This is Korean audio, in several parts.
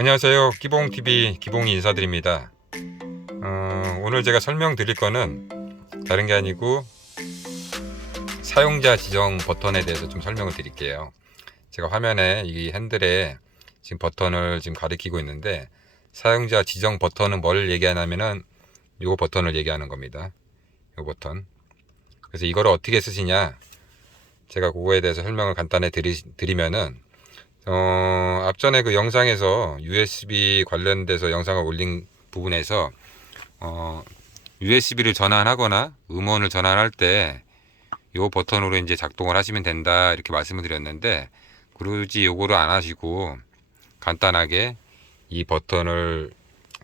안녕하세요. 기봉TV 기봉이 인사드립니다. 어, 오늘 제가 설명드릴 거는 다른 게 아니고 사용자 지정 버튼에 대해서 좀 설명을 드릴게요. 제가 화면에 이 핸들에 지금 버튼을 지금 가리키고 있는데 사용자 지정 버튼은 뭘 얘기하냐면은 요 버튼을 얘기하는 겁니다. 요 버튼. 그래서 이거를 어떻게 쓰시냐? 제가 그거에 대해서 설명을 간단히 드리, 드리면은 어, 앞전에 그 영상에서 USB 관련돼서 영상을 올린 부분에서 어, USB를 전환하거나 음원을 전환할 때 요 버튼으로 이제 작동을 하시면 된다 이렇게 말씀을 드렸는데 굳이 요거를 안 하시고 간단하게 이 버튼을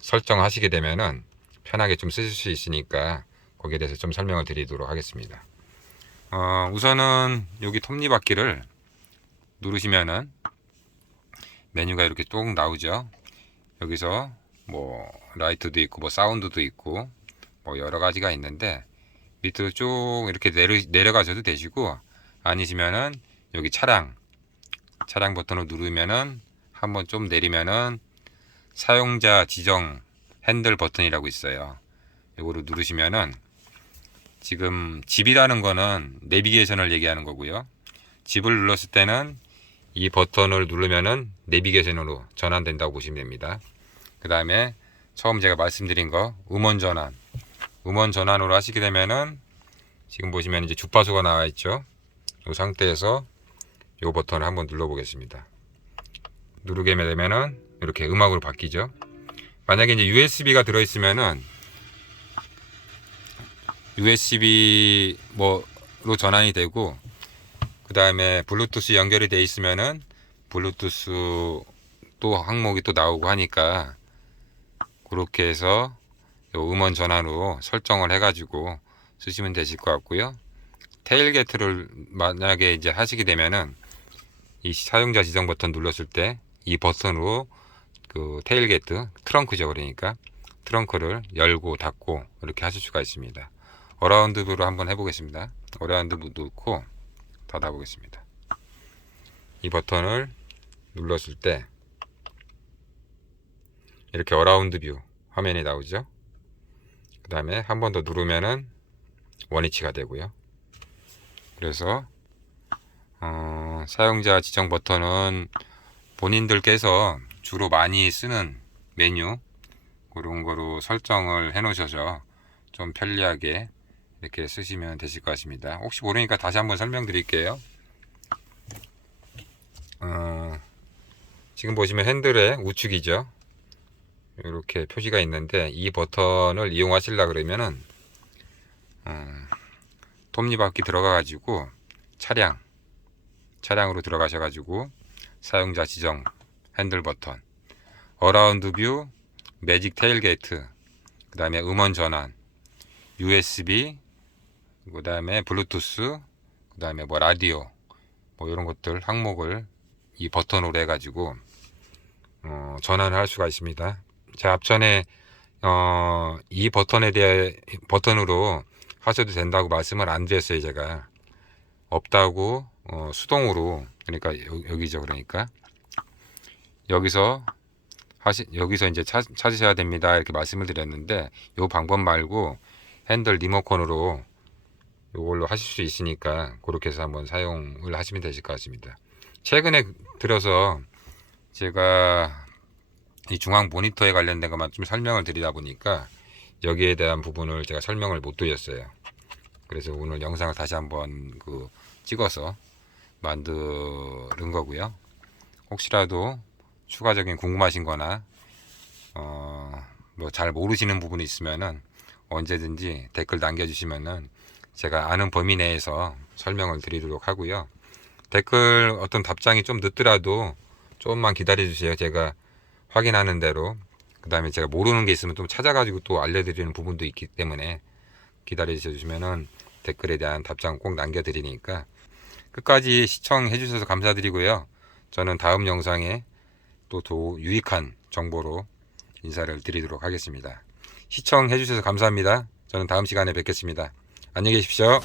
설정하시게 되면은 편하게 좀 쓰실 수 있으니까 거기에 대해서 좀 설명을 드리도록 하겠습니다. 어, 우선은 여기 톱니바퀴를 누르시면은 메뉴가 이렇게 쭉 나오죠. 여기서 뭐 라이트도 있고 뭐 사운드도 있고 뭐 여러 가지가 있는데 밑으로 쭉 이렇게 내려, 내려가셔도 되시고 아니시면은 여기 차량 차량 버튼을 누르면은 한번 좀 내리면은 사용자 지정 핸들 버튼이라고 있어요. 이거를 누르시면은 지금 집이라는 거는 내비게이션을 얘기하는 거고요. 집을 눌렀을 때는 이 버튼을 누르면은 내비게이션으로 전환된다고 보시면 됩니다. 그 다음에 처음 제가 말씀드린 거 음원 전환. 음원 전환으로 하시게 되면은 지금 보시면 이제 주파수가 나와 있죠. 이 상태에서 이 버튼을 한번 눌러 보겠습니다. 누르게 되면은 이렇게 음악으로 바뀌죠. 만약에 이제 USB가 들어 있으면은 USB 뭐로 전환이 되고 그 다음에 블루투스 연결이 돼 있으면은 블루투스 또 항목이 또 나오고 하니까 그렇게 해서 요 음원 전환으로 설정을 해가지고 쓰시면 되실 것 같고요. 테일게이트를 만약에 이제 하시게 되면은 이 사용자 지정 버튼 눌렀을 때 이 버튼으로 그 테일게이트 트렁크죠 그러니까 트렁크를 열고 닫고 이렇게 하실 수가 있습니다. 어라운드 뷰로 한번 해보겠습니다. 어라운드 뷰 넣고 닫아 보겠습니다. 이 버튼을 눌렀을 때 이렇게 어라운드 뷰 화면이 나오죠. 그 다음에 한 번 더 누르면은 원위치가 되고요. 그래서 어, 사용자 지정 버튼은 본인들께서 주로 많이 쓰는 메뉴 그런 거로 설정을 해 놓으셔서 좀 편리하게 이렇게 쓰시면 되실 것 같습니다. 혹시 모르니까 다시 한번 설명드릴게요. 어, 지금 보시면 핸들의 우측이죠. 이렇게 표시가 있는데 이 버튼을 이용하시려 그러면은 어, 톱니바퀴 들어가 가지고 차량 차량으로 들어가셔 가지고 사용자 지정 핸들 버튼 어라운드 뷰 매직 테일 게이트 그 다음에 음원 전환 USB 그 다음에 블루투스 그 다음에 뭐 라디오 뭐 이런 것들 항목을 이 버튼으로 해가지고 어, 전환을 할 수가 있습니다. 자 앞전에 어, 이 버튼에 대해 버튼으로 하셔도 된다고 말씀을 안 드렸어요 제가. 없다고 어, 수동으로. 그러니까 여, 기죠 그러니까. 여기서 하시 여기서 이제 찾, 찾으셔야 됩니다. 이렇게 말씀을 드렸는데 이 방법 말고 핸들 리모컨으로 이걸로 하실 수 있으니까 그렇게 해서 한번 사용을 하시면 되실 것 같습니다. 최근에 들어서 제가 이 중앙 모니터에 관련된 것만 좀 설명을 드리다 보니까 여기에 대한 부분을 제가 설명을 못 드렸어요. 그래서 오늘 영상을 다시 한번 그 찍어서 만드는 거고요. 혹시라도 추가적인 궁금하신 거나 어 뭐 잘 모르시는 부분이 있으면은 언제든지 댓글 남겨 주시면은 제가 아는 범위 내에서 설명을 드리도록 하고요. 댓글 어떤 답장이 좀 늦더라도 조금만 기다려 주세요. 제가 확인하는 대로 그 다음에 제가 모르는 게 있으면 좀 찾아가지고 또 알려드리는 부분도 있기 때문에 기다려 주시면은 댓글에 대한 답장 꼭 남겨드리니까 끝까지 시청해 주셔서 감사드리고요. 저는 다음 영상에 또 더 유익한 정보로 인사를 드리도록 하겠습니다. 시청해 주셔서 감사합니다. 저는 다음 시간에 뵙겠습니다. 안녕히 계십시오.